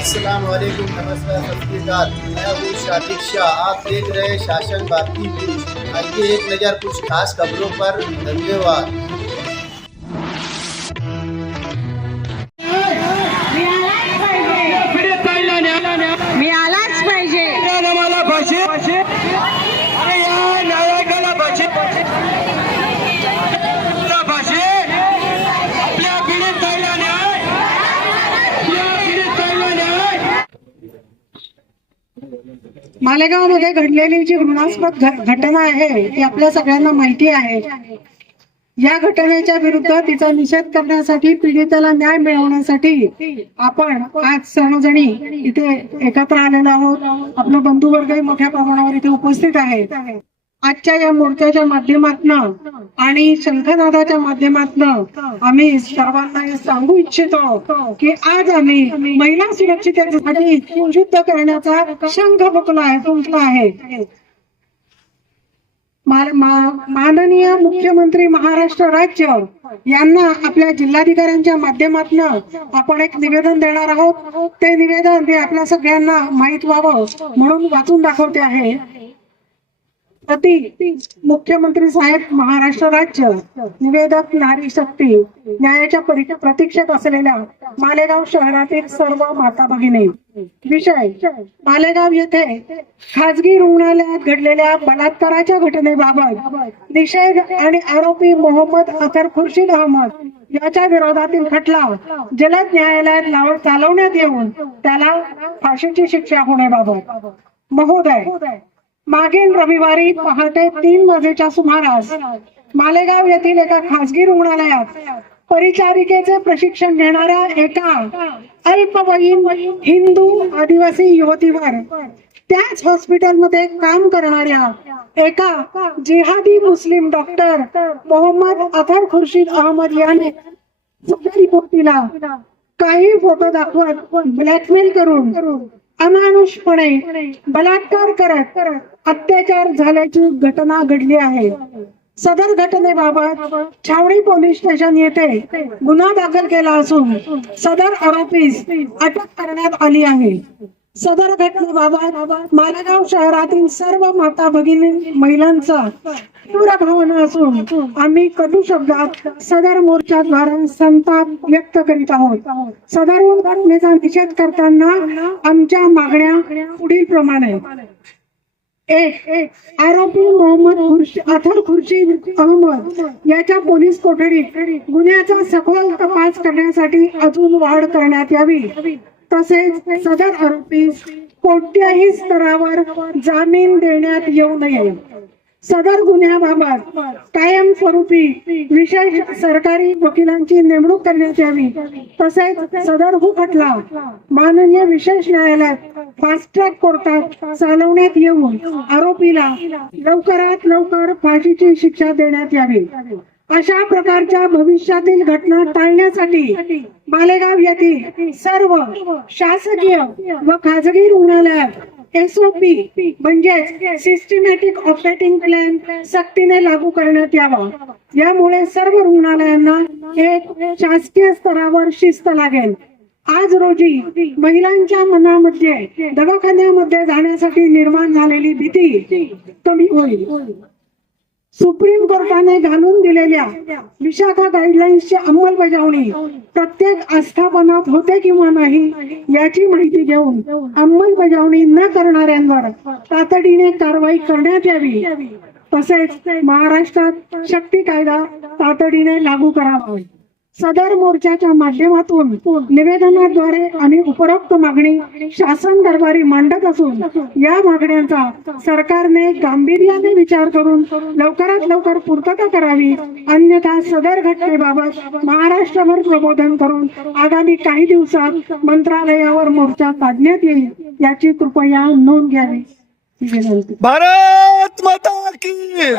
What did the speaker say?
अस्सलाम वालेकुम नमस्कार सत मैं हूँ शातिक शाह आप देख रहे हैं शासन भारती न्यूज आइए एक नज़र कुछ खास खबरों पर। धन्यवाद। मालेगावमध्ये घडलेली जी घृणास्पद घटना आहे ती आपल्या सगळ्यांना माहिती आहे. या घटनेच्या विरुद्ध तिचा निषेध करण्यासाठी पीडितेला न्याय मिळवण्यासाठी आपण आज सर्वजणी इथे एकत्र आलेलो आहोत. आपलं बंधुवर्गही मोठ्या प्रमाणावर इथे उपस्थित आहेत आजच्या या मोर्चाच्या माध्यमातून आणि शंखनादाच्या माध्यमातून आम्ही सर्वांना हे सांगू इच्छितो की आज आम्ही महिला सुरक्षिततेसाठी युद्ध करण्याचा शंख फुकला आहे फुंकला आहे. माननीय मुख्यमंत्री महाराष्ट्र राज्य यांना आपल्या जिल्हाधिकाऱ्यांच्या माध्यमातून आपण एक निवेदन देणार आहोत. ते निवेदन हे आपल्या सगळ्यांना माहीत व्हावं म्हणून वाचून दाखवते आहे. प्रति मुख्यमंत्री साहेब महाराष्ट्र राज्य. निवेदक नारी शक्ती. न्यायाच्या परी- प्रतीक्षेत असलेल्या मालेगाव शहरातील सर्व माता भगिनी. विषय. मालेगाव येथे खाजगी रुग्णालयात घडलेल्या बलात्काराच्या घटनेबाबत निषेध आणि आरोपी मोहम्मद अतर खुर्शीद अहमद याच्या विरोधातील खटला जलद न्यायालयात चालवण्यात येऊन त्याला फाशीची शिक्षा होण्याबाबत. महोदय. मागील रविवारी पहाटे तीन वाजेच्या सुमारास मालेगाव येथील एका खासगी रुग्णालयात परिचारिकेचे प्रशिक्षण घेणाऱ्या एका अल्पवयीन हिंदू आदिवासी युवतीवर त्याच हॉस्पिटलमध्ये काम करणाऱ्या एका जिहादी मुस्लिम डॉक्टर मोहम्मद अथर खुर्शीद अहमद याने सदर युवतीला काही फोटो दाखवत ब्लॅकमेल करून अमानुषपणे बलात्कार करत अत्याचार झाल्याची घटना घडली आहे. सदर घटनेबाबत छावणी पोलीस स्टेशन येथे गुन्हा दाखल केला असून सदर आरोपीस अटक करण्यात आली आहे. सदर घटनेबाबत मालेगाव शहरातील सर्व माता भगिनी महिलांचा तीव्र भावना असून आम्ही कटू शब्दात सदर मोर्चाद्वारे संताप व्यक्त करीत आहोत. सदर घटनेचा निषेध करताना आमच्या मागण्या पुढील प्रमाणे. एक आरोपी मोहम्मद अथर खुर्शी अहमद याच्या पोलीस कोठडीत गुन्ह्याचा सखोल तपास करण्यासाठी अजून वाढ करण्यात यावी. तसेच सदर आरोपी कोणत्याही स्तरावर जामीन देण्यात येऊ नये. सदर गुन्ह्याबाबत कायमस्वरूपी विशेष सरकारी वकिलांची नेमणूक करण्यात यावी. तसेच सदर हुखटला माननीय विशेष न्यायालयात फास्ट ट्रॅक कोर्टात चालवण्यात येऊन आरोपीला लवकरात लवकर फाशीची शिक्षा देण्यात यावी. अशा प्रकारच्या भविष्यातील घटना टाळण्यासाठी मालेगाव येथील सर्व शासकीय व खाजगी रुग्णालयात एसओपी म्हणजेच सिस्टमॅटिक ऑपरेटिंग प्लॅन सक्तीने लागू करण्यात यावा. यामुळे सर्व रुग्णालयांना एक शासकीय स्तरावर शिस्त लागेल. आज रोजी महिलांच्या मनामध्ये दवाखान्यामध्ये जाण्यासाठी निर्माण झालेली भीती कमी होईल. सुप्रीम कोर्टाने घालून दिलेल्या विशाखा गाईडलाईन्सची अंमलबजावणी प्रत्येक आस्थापनात होते किंवा नाही याची माहिती घेऊन अंमलबजावणी न करणाऱ्यांवर तातडीने कारवाई करण्यात यावी. तसेच महाराष्ट्रात शक्ती कायदा तातडीने लागू करावा. सदर मोर्चाच्या माध्यमातून निवेदनाद्वारे आम्ही उपरोक्त मागणी शासन दरबारी मांडत असून या मागण्यांचा सरकारने गांभीर्याने विचार करून लवकरात लवकर पूर्तता करावी अन्यथा सदर घटनेबाबत महाराष्ट्रभर प्रबोधन करून आगामी काही दिवसात मंत्रालयावर मोर्चा काढण्यात येईल याची कृपया नोंद घ्यावी. भारत माता की!